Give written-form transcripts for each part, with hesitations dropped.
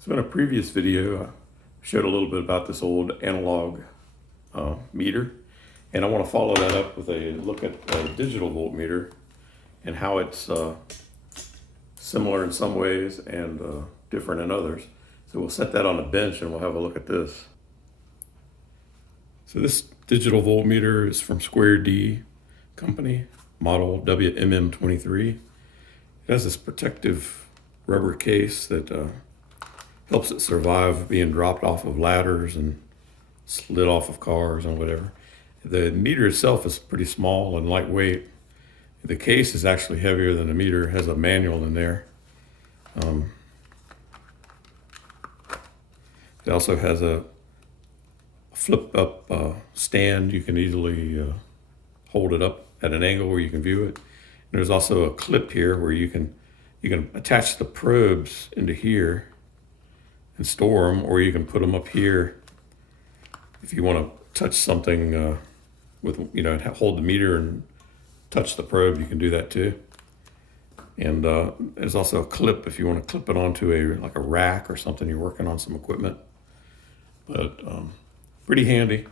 So in a previous video, I showed a little bit about this old analog meter, and I want to follow that up with a look at a digital voltmeter and how it's similar in some ways and different in others. So we'll set that on a bench and we'll have a look at this. So this digital voltmeter is from Square D company, model WMM23. It has this protective rubber case that helps it survive being dropped off of ladders and slid off of cars and whatever. The meter itself is pretty small and lightweight. The case is actually heavier than the meter. It has a manual in there. It also has a flip up stand. You can easily hold it up at an angle where you can view it. And there's also a clip here where you can attach the probes into here and store them, or you can put them up here if you want to touch something with, hold the meter and touch the probe. You can do that too. And there's also a clip if you want to clip it onto a rack or something. You're working on some equipment, but pretty handy.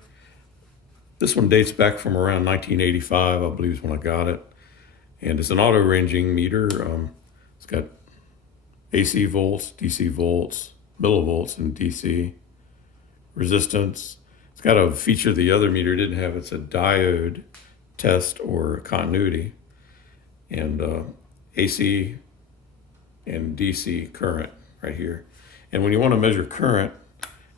This one dates back from around 1985, I believe is when I got it, and it's an auto ranging meter. It's got AC volts, DC volts, millivolts in DC, resistance. It's got a feature the other meter didn't have. It's a diode test or continuity, and AC and DC current right here. And when you want to measure current,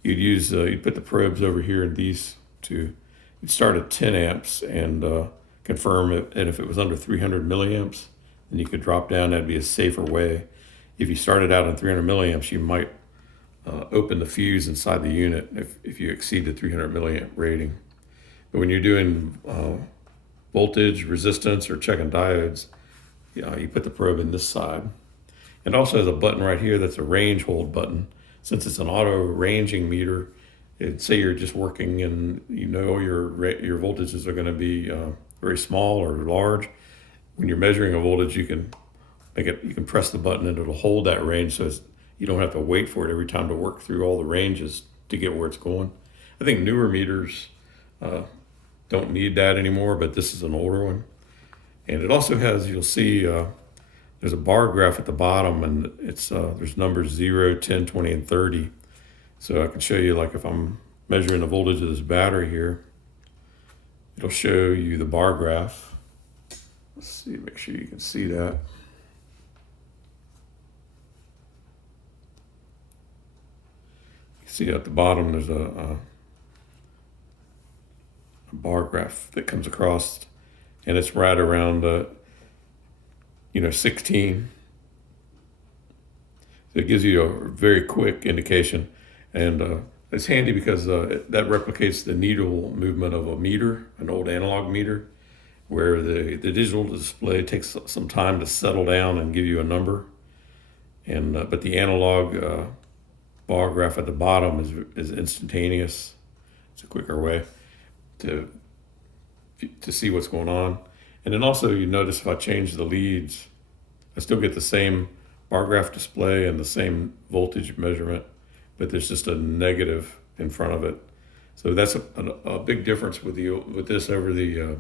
you'd put the probes over here in these two. You'd start at 10 amps and confirm it, and if it was under 300 milliamps, then you could drop down. That'd be a safer way. If you started out on 300 milliamps, you might open the fuse inside the unit if you exceed the 300 milliamp rating. But when you're doing voltage, resistance, or checking diodes, you put the probe in this side. It also has a button right here that's a range hold button. Since it's an auto ranging meter, say you're just working and your voltages are going to be very small or large. When you're measuring a voltage, you can press the button and it'll hold that range, so you don't have to wait for it every time to work through all the ranges to get where it's going. I think newer meters don't need that anymore, but this is an older one. And it also has, you'll see, there's a bar graph at the bottom, and there's numbers 0, 10, 20, and 30. So I can show you, like if I'm measuring the voltage of this battery here, it'll show you the bar graph. Let's see, make sure you can see that. See at the bottom there's a bar graph that comes across, and it's right around 16. So it gives you a very quick indication, and it's handy because that replicates the needle movement of a meter, an old analog meter, where the digital display takes some time to settle down and give you a number, and but the analog bar graph at the bottom is instantaneous. It's a quicker way to see what's going on. And then also you notice if I change the leads, I still get the same bar graph display and the same voltage measurement, but there's just a negative in front of it. So that's a big difference with this over the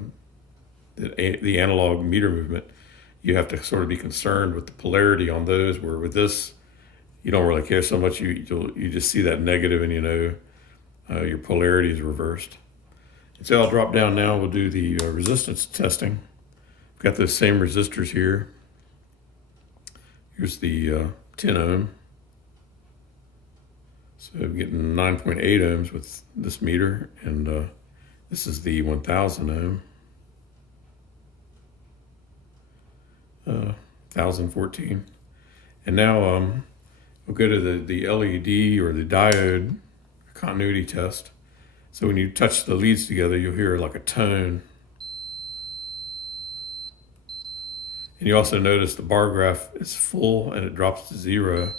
analog meter movement. You have to sort of be concerned with the polarity on those, where with this, you don't really care so much. You just see that negative, and your polarity is reversed. And so I'll drop down now. We'll do the resistance testing. I've got those same resistors here. Here's the 10 ohm. So I'm getting 9.8 ohms with this meter, and this is the 1000 ohm. 1014. And now we'll go to the LED or the diode continuity test. So when you touch the leads together, you'll hear like a tone. And you also notice the bar graph is full and it drops to 0.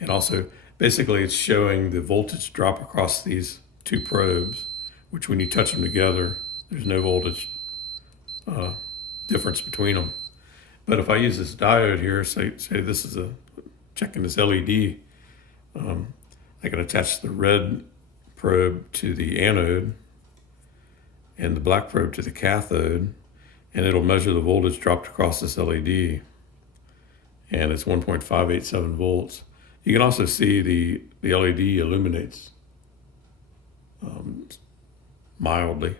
And also, basically it's showing the voltage drop across these two probes, which when you touch them together, there's no voltage difference between them. But if I use this diode here, say this is checking this LED, I can attach the red probe to the anode and the black probe to the cathode, and it'll measure the voltage dropped across this LED. And it's 1.587 volts. You can also see the LED illuminates mildly,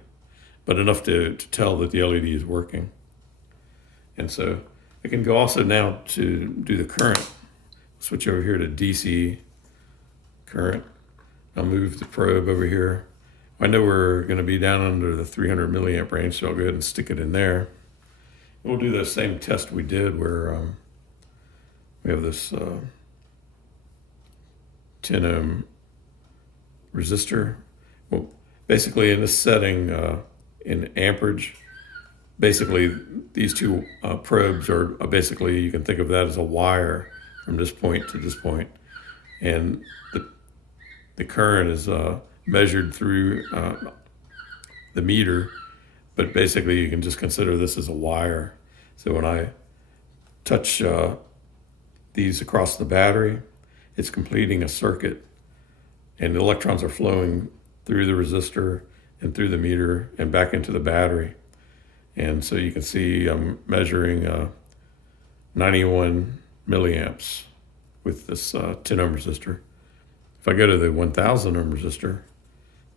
but enough to tell that the LED is working. And so I can go also now to do the current. Switch over here to DC current. I'll move the probe over here. I know we're going to be down under the 300 milliamp range, so I'll go ahead and stick it in there. We'll do the same test we did where we have this 10 ohm resistor. Well, basically in this setting, in amperage, basically these two probes are basically, you can think of that as a wire from this point to this point. And the current is measured through the meter, but basically you can just consider this as a wire. So when I touch these across the battery, it's completing a circuit, and the electrons are flowing through the resistor and through the meter and back into the battery. And so you can see I'm measuring 91 milliamps with this 10 ohm resistor. If I go to the 1000 ohm resistor,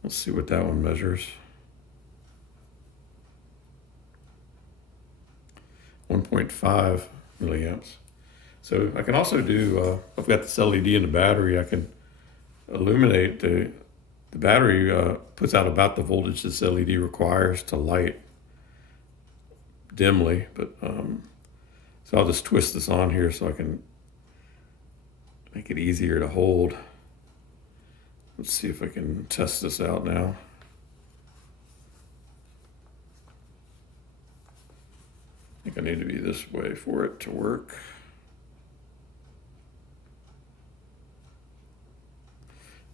let's see what that one measures. 1.5 milliamps. So I can also do, I've got this LED in the battery, I can illuminate the battery puts out about the voltage this LED requires to light dimly, but so I'll just twist this on here so I can make it easier to hold. Let's see if I can test this out now. I think I need to be this way for it to work.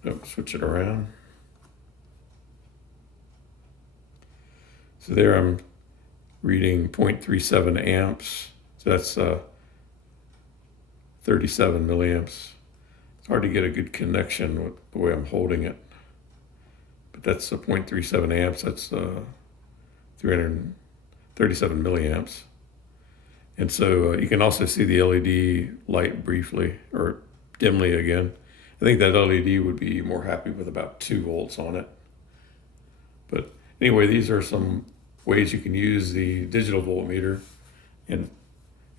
Nope, switch it around. So there I'm reading 0.37 amps. So that's 37 milliamps. It's hard to get a good connection with the way I'm holding it. But that's 0.37 amps. That's 337 milliamps. And so you can also see the LED light briefly or dimly again. I think that LED would be more happy with about 2 volts on it. But anyway, these are some ways you can use the digital voltmeter. And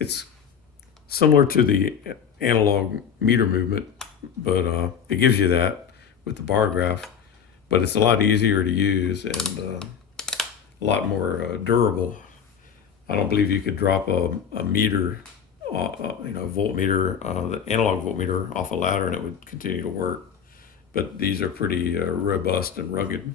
it's similar to the analog meter movement, but it gives you that with the bar graph. But it's a lot easier to use and a lot more durable. I don't believe you could drop a meter, voltmeter, the analog voltmeter off a ladder and it would continue to work. But these are pretty robust and rugged.